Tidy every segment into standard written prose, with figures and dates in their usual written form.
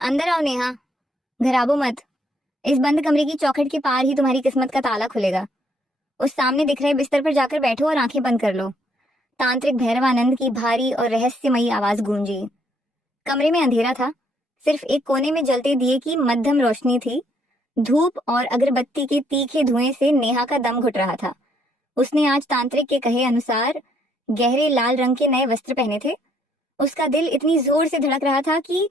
अंदर आओ नेहा, घबराओ मत। इस बंद कमरे की चौखट के पार ही तुम्हारी किस्मत का ताला खुलेगा। उस सामने दिख रहे बिस्तर पर जाकर बैठो और आंखें बंद कर लो। तांत्रिक भैरवानंद की भारी और रहस्यमयी आवाज गूंजी। कमरे में अंधेरा था। सिर्फ एक कोने में जलते दिए की मध्यम रोशनी थी। धूप और अगरबत्ती के तीखे धुएं से नेहा का दम घुट रहा था। उसने आज तांत्रिक के कहे अनुसार गहरे लाल रंग के नए वस्त्र पहने थे। उसका दिल इतनी जोर से धड़क रहा था कि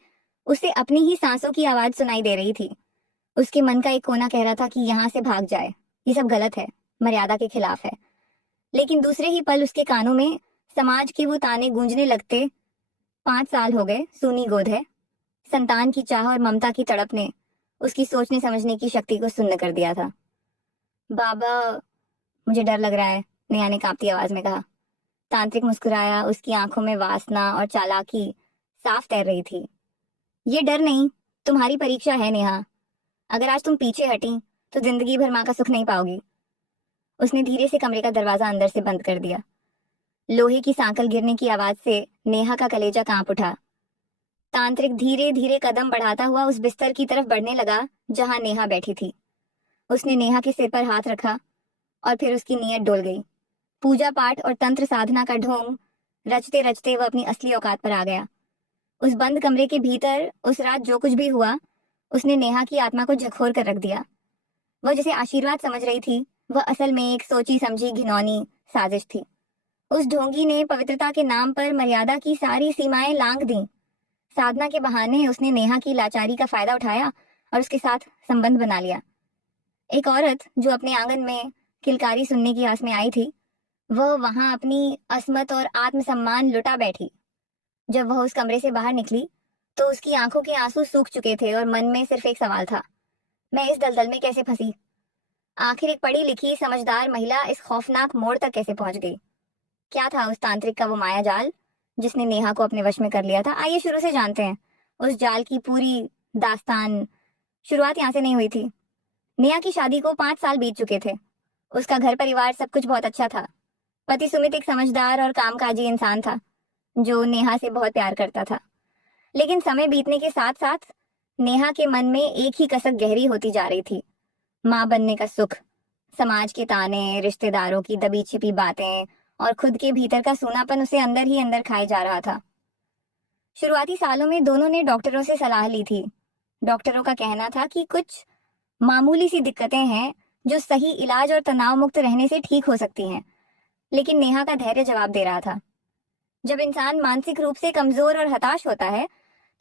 उसे अपनी ही सांसों की आवाज सुनाई दे रही थी। उसके मन का एक कोना कह रहा था कि यहाँ से भाग जाए, ये सब गलत है, मर्यादा के खिलाफ है। लेकिन दूसरे ही पल उसके कानों में समाज के वो ताने गूंजने लगते। 5 साल हो गए, सूनी गोद है। संतान की चाह और ममता की तड़प ने उसकी सोचने समझने की शक्ति को सुन्न कर दिया था। बाबा, मुझे डर लग रहा है, नेहा ने कांपती आवाज में कहा। तांत्रिक मुस्कुराया। उसकी आंखों में वासना और चालाकी साफ तैर रही थी। ये डर नहीं, तुम्हारी परीक्षा है नेहा। अगर आज तुम पीछे हटी तो जिंदगी भर माँ का सुख नहीं पाओगी। उसने धीरे से कमरे का दरवाजा अंदर से बंद कर दिया। लोहे की सांकल गिरने की आवाज से नेहा का कलेजा कांप उठा। तांत्रिक धीरे धीरे कदम बढ़ाता हुआ उस बिस्तर की तरफ बढ़ने लगा जहां नेहा बैठी थी। उसने नेहा के सिर पर हाथ रखा और फिर उसकी नीयत डोल गई। पूजा पाठ और तंत्र साधना का ढोंग रचते रचते वह अपनी असली औकात पर आ गया। उस बंद कमरे के भीतर उस रात जो कुछ भी हुआ, उसने नेहा की आत्मा को झकझोर कर रख दिया। वह जिसे आशीर्वाद समझ रही थी, वह असल में एक सोची समझी घिनौनी साजिश थी। उस ढोंगी ने पवित्रता के नाम पर मर्यादा की सारी सीमाएं लांघ दी। साधना के बहाने उसने नेहा की लाचारी का फायदा उठाया और उसके साथ संबंध बना लिया। एक औरत जो अपने आंगन में किलकारी सुनने की आस में आई थी, वह वहां अपनी असमत और आत्मसम्मान लुटा बैठी। जब वह उस कमरे से बाहर निकली तो उसकी आंखों के आंसू सूख चुके थे और मन में सिर्फ एक सवाल था, मैं इस दलदल में कैसे फंसी? आखिर एक पढ़ी लिखी समझदार महिला इस खौफनाक मोड़ तक कैसे पहुंच गई? क्या था उस तांत्रिक का वो माया जाल जिसने नेहा को अपने वश में कर लिया था? आइए शुरू से जानते हैं उस जाल की पूरी दास्तान। शुरुआत यहाँ से नहीं हुई थी। नेहा की शादी को 5 साल बीत चुके थे। उसका घर परिवार सब कुछ बहुत अच्छा था। पति सुमित एक समझदार और कामकाजी इंसान था जो नेहा से बहुत प्यार करता था। लेकिन समय बीतने के साथ साथ नेहा के मन में एक ही कसक गहरी होती जा रही थी, माँ बनने का सुख। समाज के ताने, रिश्तेदारों की दबी छिपी बातें और खुद के भीतर का सूनापन उसे अंदर ही अंदर खाए जा रहा था। शुरुआती सालों में दोनों ने डॉक्टरों से सलाह ली थी। डॉक्टरों का कहना था कि कुछ मामूली सी दिक्कतें हैं जो सही इलाज और तनाव मुक्त रहने से ठीक हो सकती हैं। लेकिन नेहा का धैर्य जवाब दे रहा था। जब इंसान मानसिक रूप से कमजोर और हताश होता है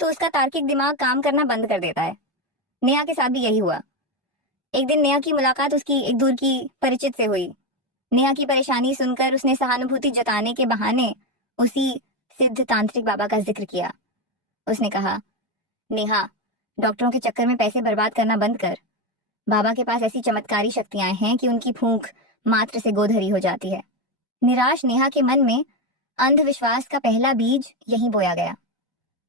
तो उसका तार्किक दिमाग काम करना बंद कर देता है। नेहा के साथ भी यही हुआ। एक दिन नेहा की मुलाकात उसकी एक दूर की परिचित से हुई। नेहा की परेशानी सुनकर उसने सहानुभूति जताने के बहाने उसी सिद्ध तांत्रिक बाबा का जिक्र किया। उसने कहा, नेहा, डॉक्टरों के चक्कर में पैसे बर्बाद करना बंद कर। बाबा के पास ऐसी चमत्कारी शक्तियां हैं कि उनकी फूंक मात्र से गोधरी हो जाती है। निराश नेहा के मन में अंधविश्वास का पहला बीज यहीं बोया गया।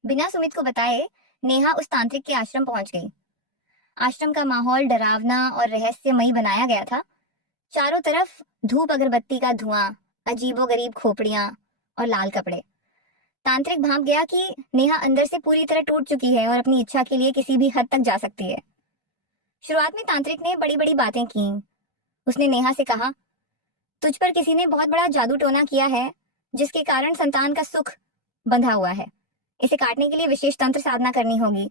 बिना सुमित को बताए नेहा उस तांत्रिक के आश्रम पहुंच गई। आश्रम का माहौल डरावना और रहस्यमयी बनाया गया था। चारों तरफ धूप अगरबत्ती का धुआं, अजीबोगरीब खोपड़ियां और लाल कपड़े। तांत्रिक भांप गया कि नेहा अंदर से पूरी तरह टूट चुकी है और अपनी इच्छा के लिए किसी भी हद तक जा सकती है। शुरुआत में तांत्रिक ने बड़ी बड़ी बातें की। उसने नेहा से कहा, तुझ पर किसी ने बहुत बड़ा जादू टोना किया है जिसके कारण संतान का सुख बंधा हुआ है। इसे काटने के लिए विशेष तंत्र साधना करनी होगी।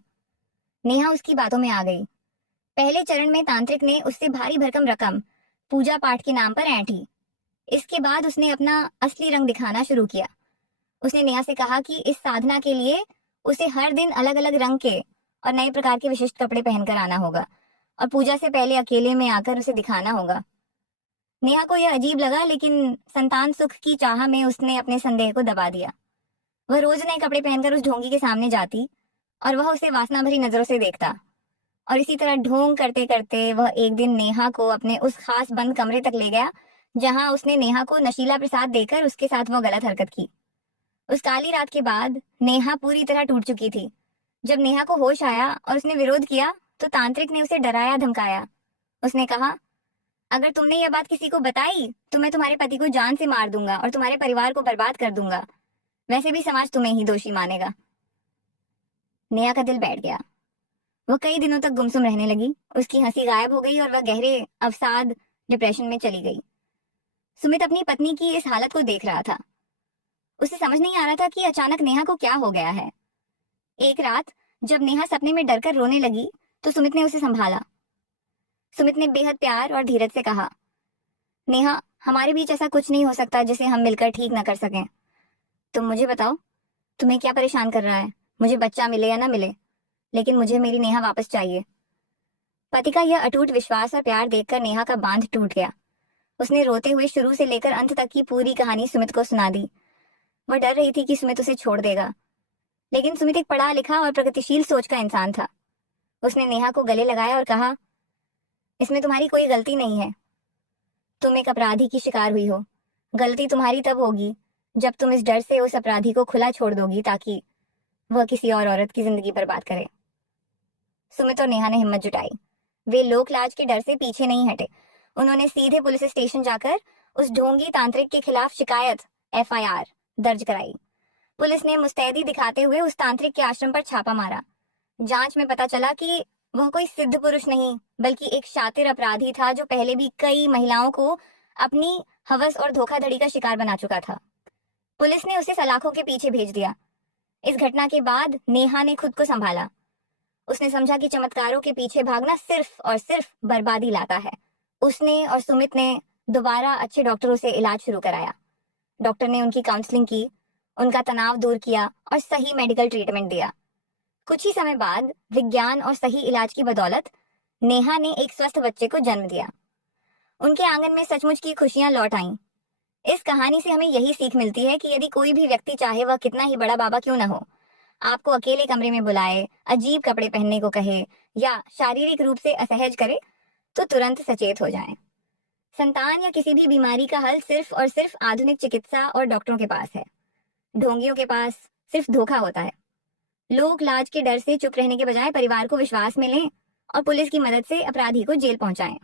नेहा उसकी बातों में आ गई। पहले चरण में तांत्रिक ने उससे भारी भरकम रकम पूजा पाठ के नाम पर ऐंठी। इसके बाद उसने अपना असली रंग दिखाना शुरू किया। उसने नेहा से कहा कि इस साधना के लिए उसे हर दिन अलग अलग रंग के और नए प्रकार के विशिष्ट कपड़े पहनकर आना होगा और पूजा से पहले अकेले में आकर उसे दिखाना होगा। नेहा को यह अजीब लगा, लेकिन संतान सुख की चाह में उसने अपने संदेह को दबा दिया। वह रोज नए कपड़े पहनकर उस ढोंगी के सामने जाती और वह उसे वासना भरी नजरों से देखता। और इसी तरह ढोंग करते करते वह एक दिन नेहा को अपने उस खास बंद कमरे तक ले गया जहां उसने नेहा को नशीला प्रसाद देकर उसके साथ वह गलत हरकत की। उस काली रात के बाद नेहा पूरी तरह टूट चुकी थी। जब नेहा को होश आया और उसने विरोध किया तो तांत्रिक ने उसे डराया धमकाया। उसने कहा, अगर तुमने यह बात किसी को बताई तो मैं तुम्हारे पति को जान से मार दूंगा और तुम्हारे परिवार को बर्बाद कर दूंगा। वैसे भी समाज तुम्हें ही दोषी मानेगा। नेहा का दिल बैठ गया। वो कई दिनों तक गुमसुम रहने लगी। उसकी हंसी गायब हो गई और वह गहरे अवसाद डिप्रेशन में चली गई। सुमित अपनी पत्नी की इस हालत को देख रहा था। उसे समझ नहीं आ रहा था कि अचानक नेहा को क्या हो गया है। एक रात जब नेहा सपने में डरकर रोने लगी तो सुमित ने उसे संभाला। सुमित ने बेहद प्यार और धीरज से कहा, नेहा, हमारे बीच ऐसा कुछ नहीं हो सकता जिसे हम मिलकर ठीक न कर सकें। तुम मुझे बताओ, तुम्हें क्या परेशान कर रहा है? मुझे बच्चा मिले या ना मिले, लेकिन मुझे मेरी नेहा वापस चाहिए। पति का यह अटूट विश्वास और प्यार देखकर नेहा का बांध टूट गया। उसने रोते हुए शुरू से लेकर अंत तक की पूरी कहानी सुमित को सुना दी। वह डर रही थी कि सुमित उसे छोड़ देगा, लेकिन सुमित एक पढ़ा लिखा और प्रगतिशील सोच का इंसान था। उसने नेहा को गले लगाया और कहा, इसमें तुम्हारी कोई गलती नहीं है। तुम एक अपराधी की शिकार हुई हो। गलती तुम्हारी तब होगी जब तुम इस डर से उस अपराधी को खुला छोड़ दोगी ताकि वह किसी और औरत की जिंदगी बर्बाद करे। सुमित और नेहा ने हिम्मत जुटाई। वे लोक लाज के डर से पीछे नहीं हटे। उन्होंने सीधे पुलिस स्टेशन जाकर उस ढोंगी तांत्रिक के खिलाफ शिकायत FIR दर्ज कराई। पुलिस ने मुस्तैदी दिखाते हुए उस तांत्रिक के आश्रम पर छापा मारा। जांच में पता चला कि वह कोई सिद्ध पुरुष नहीं बल्कि एक शातिर अपराधी था जो पहले भी कई महिलाओं को अपनी हवस और धोखाधड़ी का शिकार बना चुका था। पुलिस ने उसे सलाखों के पीछे भेज दिया। इस घटना के बाद नेहा ने खुद को संभाला। उसने समझा कि चमत्कारों के पीछे भागना सिर्फ और सिर्फ बर्बादी लाता है। उसने और सुमित ने दोबारा अच्छे डॉक्टरों से इलाज शुरू कराया। डॉक्टर ने उनकी काउंसलिंग की, उनका तनाव दूर किया और सही मेडिकल ट्रीटमेंट दिया। कुछ ही समय बाद विज्ञान और सही इलाज की बदौलत नेहा ने एक स्वस्थ बच्चे को जन्म दिया। उनके आंगन में सचमुच की खुशियां लौट आईं। इस कहानी से हमें यही सीख मिलती है कि यदि कोई भी व्यक्ति चाहे वह कितना ही बड़ा बाबा क्यों न हो, आपको अकेले कमरे में बुलाए, अजीब कपड़े पहनने को कहे या शारीरिक रूप से असहज करे, तो तुरंत सचेत हो जाएं। संतान या किसी भी बीमारी का हल सिर्फ और सिर्फ आधुनिक चिकित्सा और डॉक्टरों के पास है। ढोंगियों के पास सिर्फ धोखा होता है। लोग लाज के डर से चुप रहने के बजाय परिवार को विश्वास में लें और पुलिस की मदद से अपराधी को जेल पहुंचाएं।